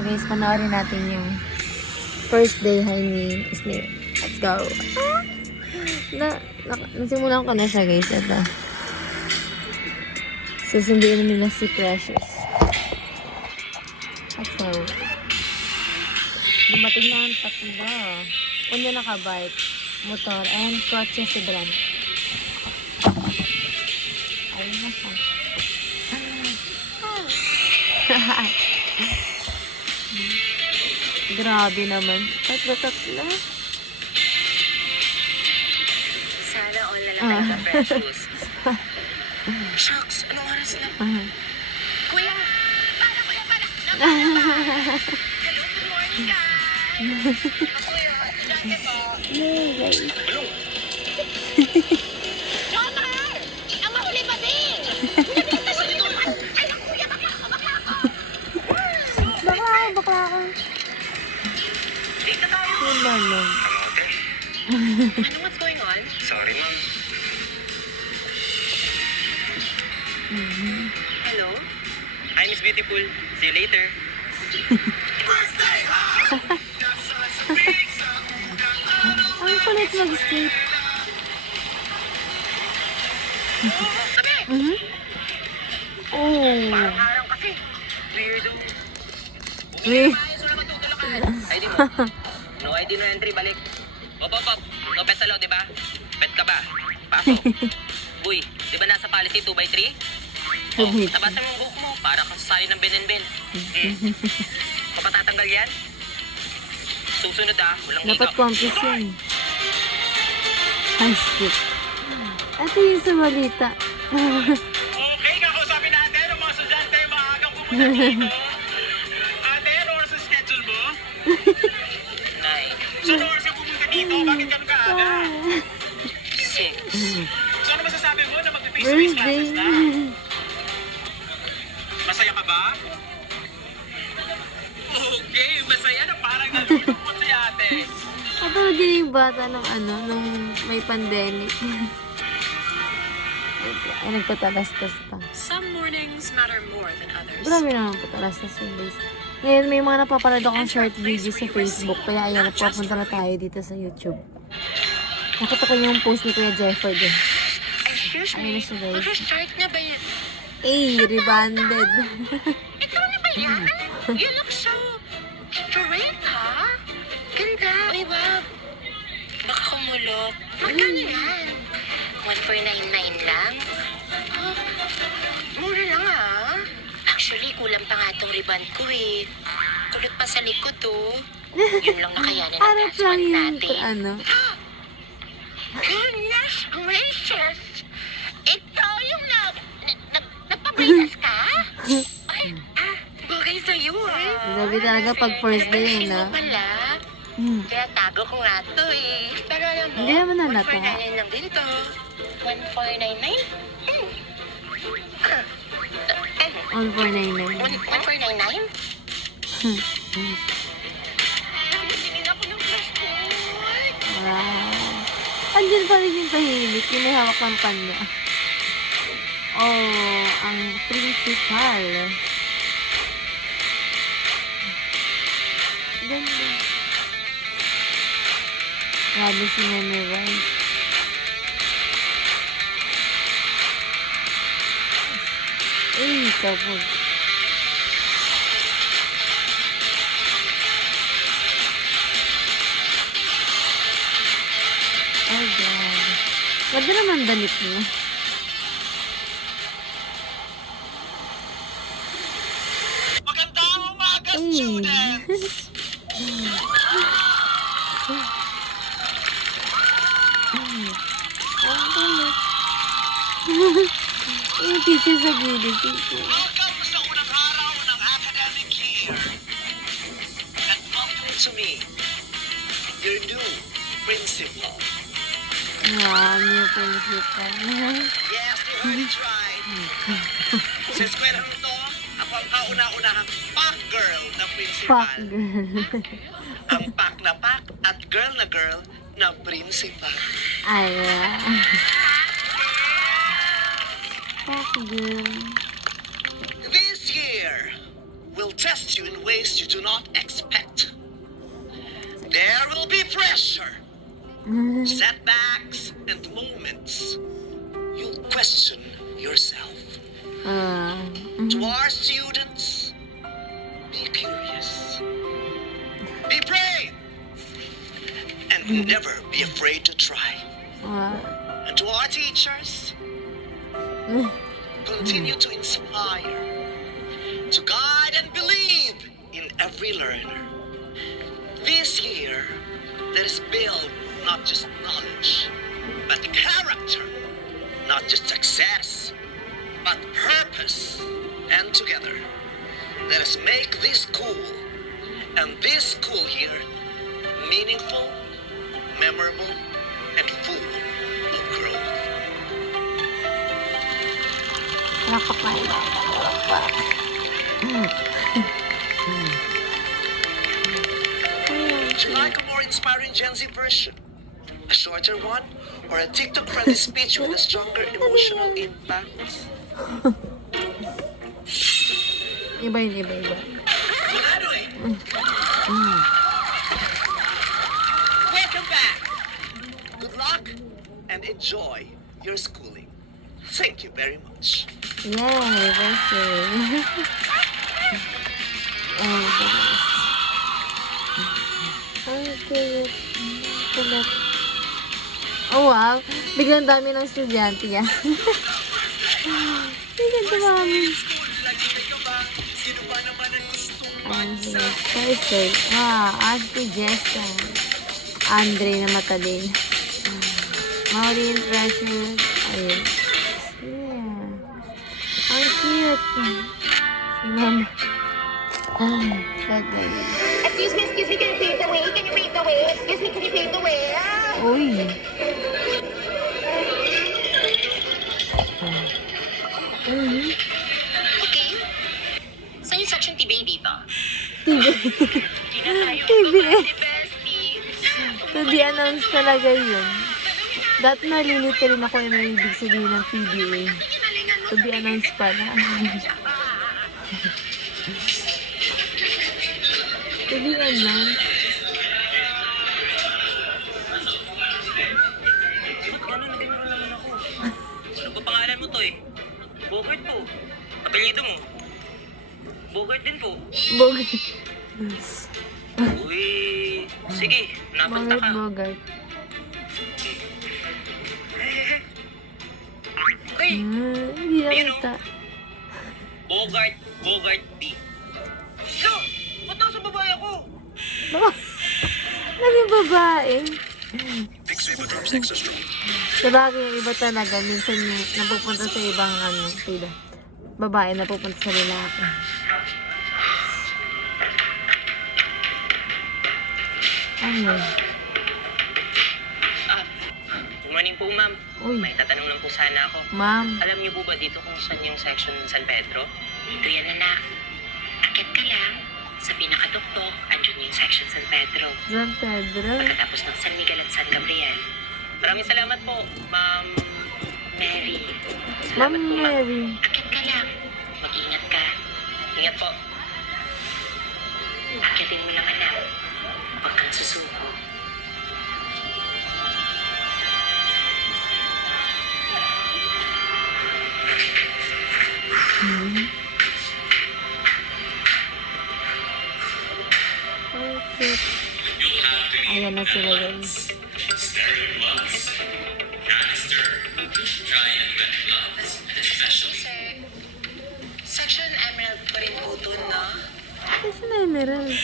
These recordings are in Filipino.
So guys, panoorin natin yung first day high ni Snape. Let's go. Nasimulan ko na siya guys. Ito. Susunduin na nila si Precious. Let's go. Dumating na ang tatlo. Una nakabike, motor, and kotse si Bran. Ayun na siya. Grabe naman. Tatlo. Sana all na lang talaga, Precious. Shucks, anong oras na? Kuya! Para! Hello, good morning, guys! Kuya, jacket po. Yay, guys. Jomar! Ang mahuli pa din! Bakla ka. Dito tayo! Yun lang. Ano, what's going on? Sorry, ma'am. Hello? Hi, Miss Beautiful. See you later. Ang kulit mag-skate. Sabi! Oh. Parang harang kasi. Weirdo. Wait. Ayos, wala matutulakan. ID mo. No ID, no entry, balik. Op. No pet sa loob, di ba? Pet ka ba? Pasok. Uy, di ba nasa policy 2x3? Oh, nabasa mo yung book mo. Para kang sasali ng Ben&Ben. Papatatanggal yan? Susunod walang Dapat hiccup. compass yun. High skip. Ito yung sa balita. Okay, kakausapin natin ang mga estudyante yung maagang pumunta dito. Ate, ano oras ang schedule mo? Nine. So, ano oras ang pumunta dito? Bakit ganun ka aga? 6. So, ano masasabi mo na mag-face-to-face Birthday. classes na? Masaya ka ba? Okay, masaya na parang nalulungkot si ate. Ito din yung bata nung may pandemic. Ay, nagpatalastas pa. Some mornings matter more than others. Grabe naman patalastas yung guys. Ngayon, may mga napapanood akong short video sa Facebook. Kaya ayan, napapunta na tayo dito sa YouTube. Nakita ko yung post ni Kuya Jefford eh. Excuse Ayun na me. siya guys. Mag-start na ba yun? Rebanded. Ikaw na ba yan? You look so straight, ha? Ganda. Uy, wag. Baka kumulot. Magkano yan? 1499 lang? Oh, mura lang, ha? Actually, kulang pa nga tong ribbon ko, eh. Kulot pa sa likod, oh. Yun lang nakayanan ng Arap last lang month yung natin. Goodness gracious! Ito yung nagpabritas ka? Ay, bagay sa'yo, ah. Grabe talaga pag first day yun, Napansin mo ah. pala. Kaya tago ko nga to, eh. Pero alam mo, Hindi naman halata. 1499 lang din to. 1499? All 499. 1499? Tingin ako ng flashlight. Wow. Andyan pa rin yung tahimik. Yung may hawak ng panya. Oh, ang principal. Ganda. Grabe si Memorize. Ay, kapag. Oh, God. Ganda naman damit niya. Magandang umaga, Ay. students! Ang kulit. Yung teacher sa gilid. Teacher. Welcome sa unang araw ng academic year. And welcome to me, your new principal. Niyo principal. Yes, you heard it right. Sa eskwela to, ako ang kauna-unahang pack girl na principal. Fuck girl. Ang pack na pack at girl na principal. Ay, fuck girl. This year will will test you in ways you do not expect. There will be pressure, setbacks, and moments you'll question yourself. To our students, be curious, be brave, and never be afraid to try. And to our teachers, continue to inspire, to guide and believe in every learner. This year, let us build not just knowledge, but character, not just success, but purpose. And together, let us make this school and this school year meaningful, memorable, and full of growth. Would you like a more inspiring Gen Z version? A shorter one? Or a TikTok-friendly speech with a stronger emotional impact? Iba. Anyway, welcome back. Good luck and enjoy your schooling. Thank you very much. Yay, birthday. Oh, goodness. Ang cute. Kulat. Oh, wow. Biglang dami ng estudyante yan. Biglang dumami. Ayan sila. Thursday. Wow, Ashley Jessica. Andre na matalin. Maureen Precious. Ayun. Yeah. Ang cute. Si Mama. Excuse me, can you pave the way? Can you pave the way? Excuse me, can you pave the way? Uy. Okay. Saan yung section TV dito? TV. To be announced talaga yun. Dati nalilito rin ako yung may ibig sabihin ng PBA. To be announced pala. To be announced. Ano ba pangalan mo to eh? Bogart po. Apelyido mo? Bogart din po. Bogart. Uy, sige, napunta ka. Bogart. Okay, Hindi nakita. Bogart B. So, ba't nasa babae ako? Naging babae. Sabagay yung iba talaga. Minsan yung napupunta sa ibang tila. Babae na pupunta sa lalaki. Ano? Good morning po, ma'am. Uy. May tatanong lang po sana ako. Ma'am. Alam niyo po ba dito kung saan yung section San Pedro? Dito yan, anak. Akit ka lang. Sa pinakatuktok, andyan yung section San Pedro. San Pedro. Pagkatapos ng San Miguel at San Gabriel. Maraming salamat po, ma'am. Mary. Ma'am Salamat po, ma'am. Mary. Akit ka lang. Mag-ingat ka. Ingat po. Akitin mo lang, anak. Huwag kang susuko. Okay. Ayan na sila guys. Section Emerald pa rin po dun, no? Kasi na emerald.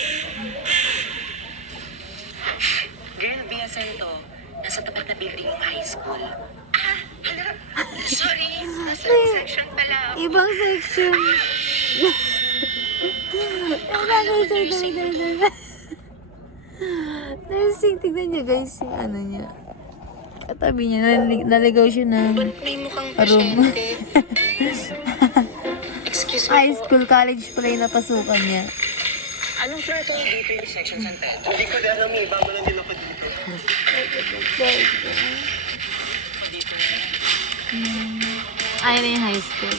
Girl, BSN to. Nasa tapat na building ng high school. Hala. Sorry. Nasa section pala. Ibang section. Nursing, tignan niyo guys yung ano niya. Katabi niya, naligaw siya ng Ba't may mukhang room. pasyente? Excuse me High po. school, college pala yung napasukan niya. Anong floor kayo dito? Dito yung section San Pedro. Hindi ko na alam eh, bago lang nila pa dito. Ayun na yung high school.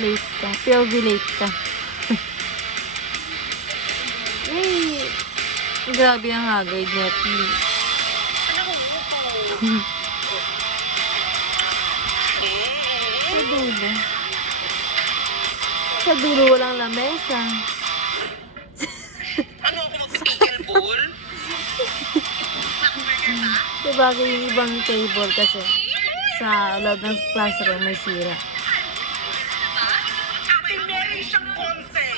late ka. POV late ka. Yay! Grabe ang hagay, Netflix. Sa dulo. Sa dulo walang lamesa. Ano ako magpipigil, Bull? Sabagay yung ibang table kasi sa loob ng classroom may sira. Ate Mary siyang konti.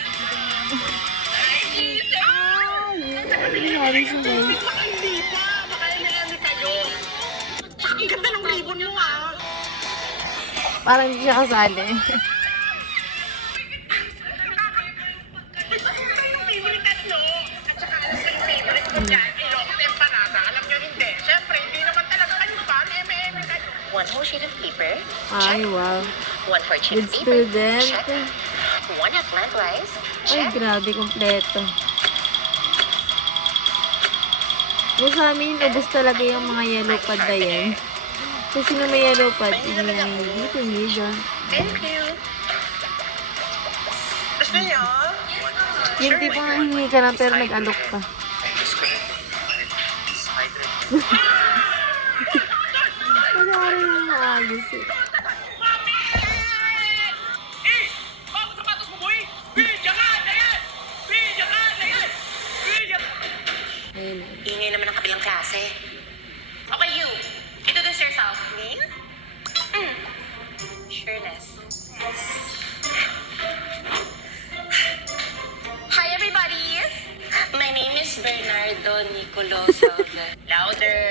Ay, siya guys. Hindi pa. Baka inalami kayo. Ang ganda ng ribbon mo, ah. Parang hindi siya kasali. Yung favorite tatlo. At saka alam ko yung favorite ko dyan. Ilocos empanada. Alam nyo hindi. Siyempre, hindi naman talaga kayo fan. Eme-eme kayo. One whole sheet of paper. Ay, wow. One for sheet Good of paper. student. Check. One eggplant rice. Ay, Check. grabe, kompleto. Kung sa amin, ubos talaga yung mga yellow pad na yan. Kasi nung may yellow pad, hindi dyan. Thank you. Gusto nyo? Yung tipong nahingi ka lang pero nag-alok ka. Wala rin yung maayos eh. Bakit sapatos mo, boy? Bidya ka na yan! Bidya ka na yan! Bidya ka! Ayun. Ingay naman ang kabilang klase. Okay, you. Introduce yourself. Me? Sureness. Hi, everybody. My name is Bernardo Nicoloso. Louder.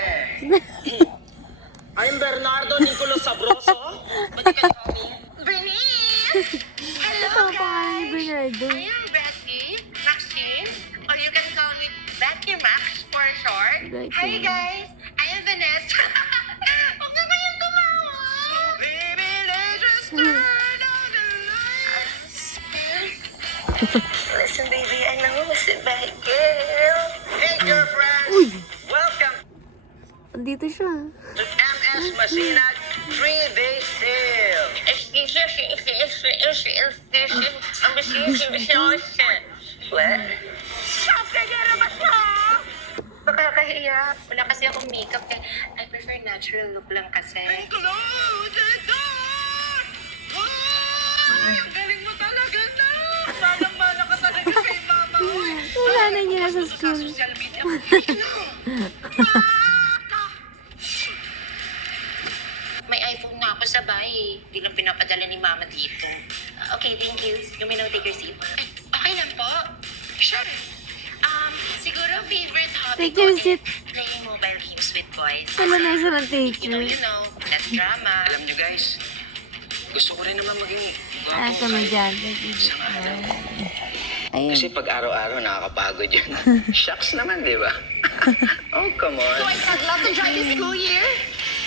I'm Bernardo Nicolo Sabroso. But you can call me Bernice. Hello, Ito ang pangalan ni guys. Bernardo. I am Becky, Maxine, or you can call me Becky Max for short. Becky. Hi, guys. I am Vanessa. Huwag na kayong tumawa. Baby, let's just turn on the lights. Listen, baby, I know it's a bad girl. Hey, girlfriends! Welcome Andito siya. to MS Masinag 3-day sale. What? Sakagara ba siya? Nakakahiya. Wala kasi akong makeup kaya I prefer natural look lang kasi. Close the door! Ay, ang galing mo talaga na! Manang-mana ka talaga kay mama. Uy, Wala na niya sa sa school. social media. May iPhone na ako sa bahay. Hindi lang pinapadala ni mama dito. Okay, thank you. You may now take your seat. Ay, okay lang po. Sure. Siguro favorite hobby Take ko your is seat. playing mobile games with boys. Wala na siya ng You teacher. know, less drama. Alam nyo guys, gusto ko rin naman maging Ah, gwapo. kami dyan. Ayun. Kasi pag araw-araw nakakapagod yun. Shucks naman, di ba? Oh, come on. So I said, love to join this school year,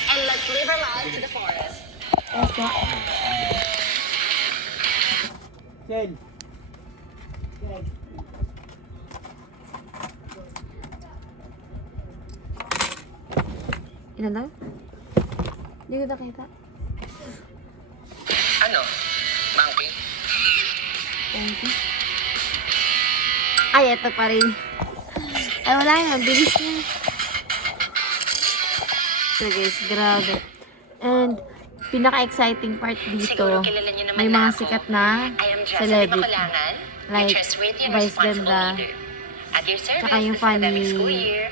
and let's live our lives to the forest. Opo. Ilan daw? Hindi ko nakita. Ano? Monkey? Thank you. Ay, eto pa rin. Ay, wala yun. Ang bilis niya. So guys, grabe. And, pinaka-exciting part dito, Siguro kilala niyo naman may na mga ako. sikat na I am Jessica celebrity. Makulangan, Like, your trustworthy and Vice responsible Ganda. leader. At your service Tsaka yung this academic funny- school year.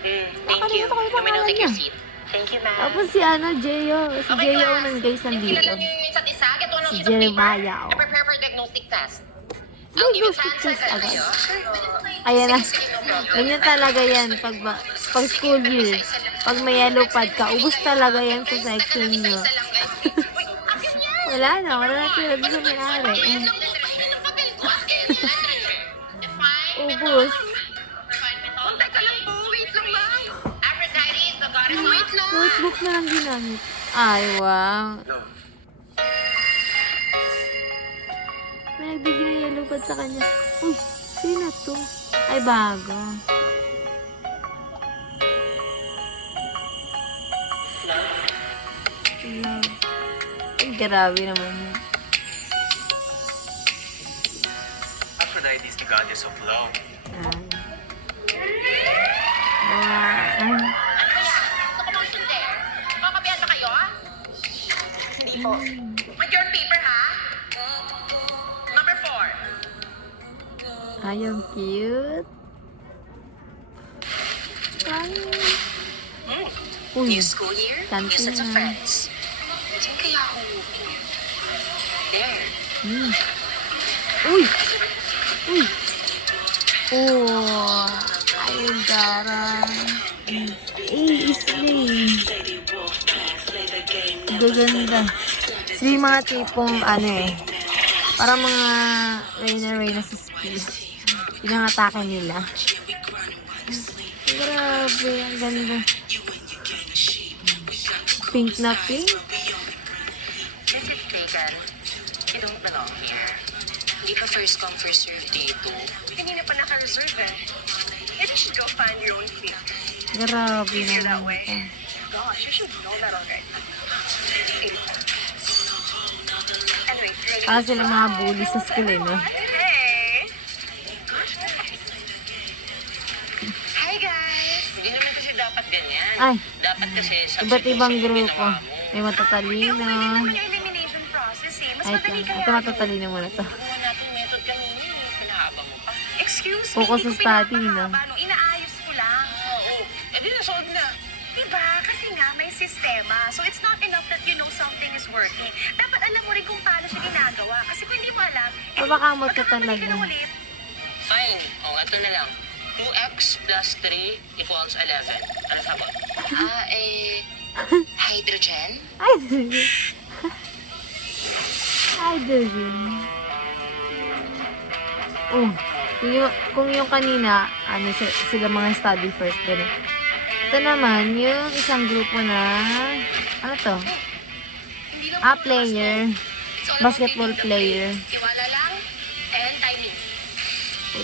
Thank Nakalimutan you. ko yung You may now pangalan take your niya. seat. Thank you, ma'am. Tapos si Jeyo. Si Okay, Jeyo class. ng guys nandito. Kilala niyo yung isa't isa? Get one of Si sheet of paper Jeremiah, oh. and prepare for diagnostic test. Diagnostic test agad. Ayan na. Ganyan talaga yan pag school year. Pag may yellow pad ka, ubus talaga yan sa section nyo. Wala na talaga sa may-ari. Ubus. Teka lang po, wait lang lang. Aphrodite, wait lang. Notebook na lang ginamit. Ay, wow. May nagbigay ng yellow pad sa kanya. Uy, sino to? Ay, bago. Love. Ay, grabe naman yun. Aphrodite is the goddess of love. Wow. Ano kaya? Gusto ko motion there. Makabihan ba kayo? Hindi po. With your paper, ha? Number 4. Ay, ang cute. Ay. Uy, New school year, new kantin sets of na. friends. Diyan kaya ako uupo. There. Uy! Uy! Oh! Ayun, Dara. Slay. Gaganda. Slay mga tipong, ano eh, parang mga Reyna sa skill. Yun ang atake nila. Grabe, ang ganda. Pink na pink. This is taken. You don't belong here. Hindi ka first come, first serve dito. Hindi na pa naka-reserve eh. Maybe you should go find your own seat. Grabe naman ito. Gosh, you should know that already. Anyway, ready? Para sila mga bully sa skill eh, no? Hey! Hi guys! Hindi naman kasi dapat ganyan. Ay, Dapat kasi sa iba't ibang grupo. May matatalino. Yung elimination process eh. Mas Ay, madali kaya. ito matatalino muna to. Gumawa natin method kanina eh. Pinahaba mo pa. Excuse me, Focus hindi sa ko study, pinapahaba, no? no? Inaayos ko lang. Oo. Eh di nasolve na. Diba? Kasi nga, may sistema. So, it's not enough that you know something is working. Dapat alam mo rin kung paano siya ginagawa. Kasi kung hindi mo alam, Mabakamot ka magkakamali talaga. ka na ulit. Fine. O, ito na lang. 2x plus 3 equals 11. Ano sagot? Hydrogen? Ay, hydrogen. Oh, kung yung kanina, ano sila mga study first, ganun. Ito naman, yung isang grupo na, ano to? Player. Basketball player. Iwala lang and timing.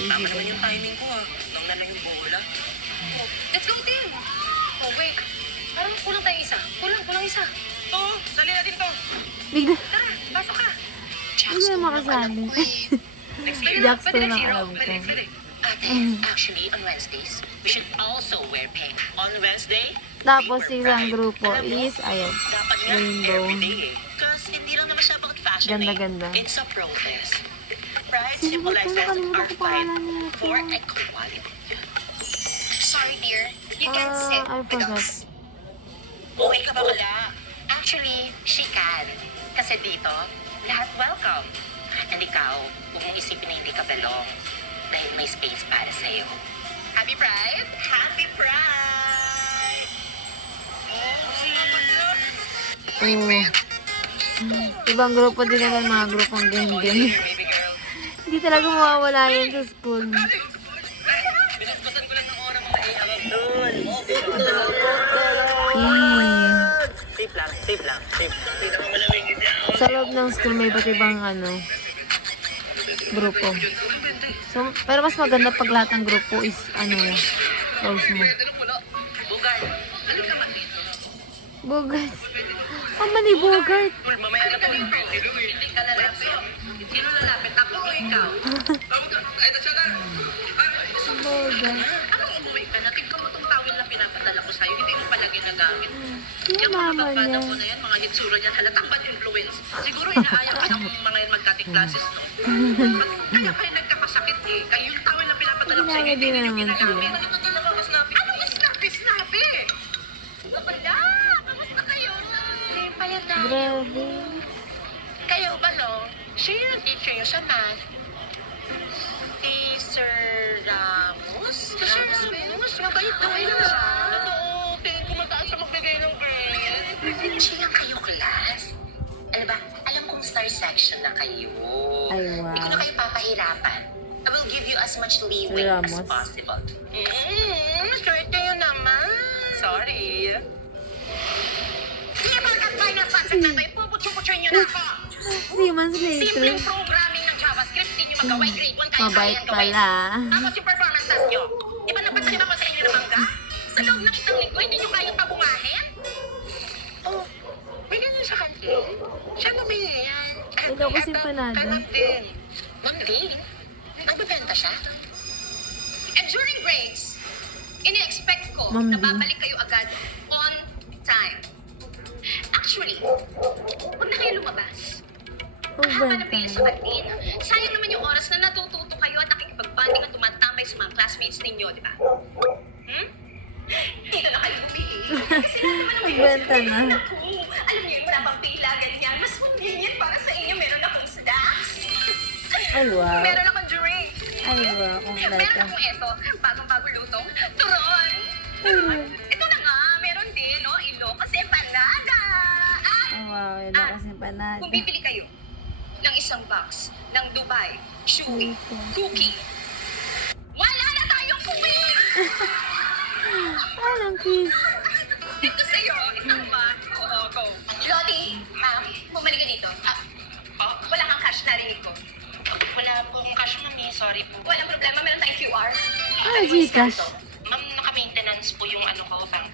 Tama naman yung timing ko ah. Nang na lang yung bola. Let's go, team! Oh, wait. Parang kulang tayong isa. Kulang isa. Ito, dali natin to. Bigla, Tara, pasok ka. bigla makasali. Jacks to lang alam ko. Actually, on Wednesdays, we should also wear pink. On Wednesday, Tapos isang grupo is, ayun, dapat nga Rainbow. everyday eh. Kasi hindi lang naman siya about fashion Ganda-ganda. eh. It's a protest. Pride Sino ba ito? symbolizes Nakalimutan our ko fight pangalan niya. for equality. Sorry, dear. You can't Ah, sit I with forgot. us. Okay ka ba wala? Actually, she can. Kasi dito, lahat welcome. And ikaw, huwag mong isipin na hindi ka belong. Dahil may space para sa'yo. Happy Pride? Happy Pride! Oh. Ibang grupo din naman, mga grupong ganyan. Baby girl. Hindi talaga mawawala yan sa school. Binasbasan ko lang ng oras mo iharap doon. Safe lang, safe lang, safe. Hindi naman malamig dyan. Sa loob ng school, may iba't ibang grupo. So, pero mas maganda pag lahat ng grupo is, close mo. Bugay, ano ka man dito? Bogart. Ang mani Bogart. Mamaya na po. Hindi ka lalapit. Sino lalapit? Ako o ikaw? Bogart. Anong umuwi ka? Natin ka mo itong tawil na pinapadala ko sa'yo. Hindi mo pala ginagamit. Yung Yung mama mga niya. babada mo na yan, mga hitsura niyan, halatang bad influence. Siguro inaayang ka ng mga yan magkating classes, no? Kaya kayo nagkakasakit eh. Kayo yung tawil na pinapadala ko sa'yo, hindi Ginaya din nyo naman ginagamit. sila. Ito din naman, snappy. Ano yung snappy? Wala! Kamusta kayo? Ngayon pala tayo. Grabe. Kayo ba, no? Sino yung teacher niyo sa math? Si Sir Ramos? Si Sir Ramos? Mabait na kayo na siya. Totoo, tingin ko mataas sa magbigay ng grade. Chill lang kayo, class. Ano ba? Alam kong star section na kayo. Ay, wow. Hindi ko na kayo papahirapan. I will give you as much leeway Sir as Ramos. possible. Short kayo naman. Sorry. Sige, mga kapay na pansat na tayo. Puputyo-putyoin niyo na ako. 3 months later. Simpleng programming ng JavaScript, hindi niyo magawa yung grade 1 kahit Mabait kaya gawin. pala. Tapos yung performance test niyo. Di ba napagsalita ko sa inyo na mangga? Sa loob ng isang linggo, hindi niyo kayang pabungahin? Oh, may ganyan sa kantin? Siya bumili yan. Ito ko si Panada. Kanak din. One day? Ang Ma'am na B. babalik kayo agad on time. Actually, huwag na kayo lumabas. Mahaba na Magbenta pila sa na. kantin. Sayang naman yung oras na natututo kayo at nakikipag-banding at tumatambay sa mga classmates ninyo, di ba? Hmm? Dito na kayo bumili. Kasi lang naman ang Magbenta na. Naku, alam niyo yung wala pang pila, ganyan. Mas mangingit para sa inyo. Meron akong snacks. Ay, wow. Meron akong drinks. Ay, wow. Meron Kompleto. akong eto, bagong-bago lutong turon. Ito na nga, meron din, no? Ilo kasi panada. Oh, wow. Yun ako kasi panada. Kung bibili kayo ng isang box ng Dubai Chewy Cookie, wala na tayong quiz! Anong quiz? Dito sa'yo, isang box. Oo, go. Lottie, ma'am, bumalik ka dito. Wala kang cash, narinig ko. Wala pong cash, mami. Sorry po. Walang problema, meron tayong QR. Ah, Gcash. Ma'am, naka-maintenance po yung ano ko, bank